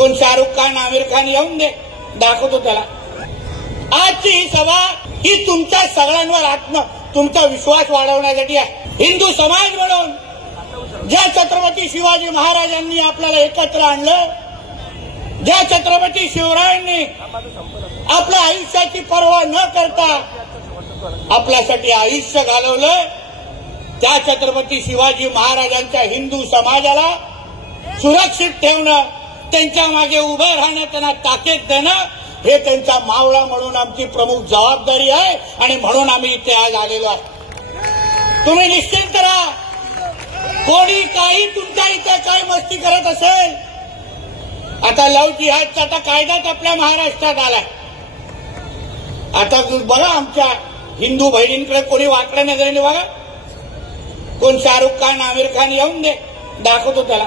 कोण शाहरुख खान आमिर खान येऊन दे, दाखवतो त्याला. आजची ही सभा ही तुमच्या सगळ्यांवर तुमचा विश्वास वाढवण्यासाठी आहे. हिंदू समाज म्हणून ज्या छत्रपती शिवाजी महाराजांनी आपल्याला एकत्र आणलं, ज्या छत्रपती शिवरायांनी आपल्या आयुष्याची पर्वा न करता आपल्यासाठी आयुष्य घालवलं, त्या छत्रपती शिवाजी महाराजांच्या हिंदू समाजाला सुरक्षित ठेवणं, त्यांच्या मागे उभं राहणं, त्यांना ताकद देणं, हे त्यांचा मावळा म्हणून आमची प्रमुख जबाबदारी आहे. आणि म्हणून आम्ही इथे आज आलेलो आहे. तुम्ही निश्चिंत राहा. कोणी काही तुमच्या इथे काही मस्ती करत असेल, आता लव जिहादचा आता कायदाच आपल्या महाराष्ट्रात आलाय. आता बघा आमच्या हिंदू बहिणींकडे कोणी वाकड्या नजरेने बघा. कोण शाहरुख खान आमिर खान येऊन दे, दाखवतो त्याला.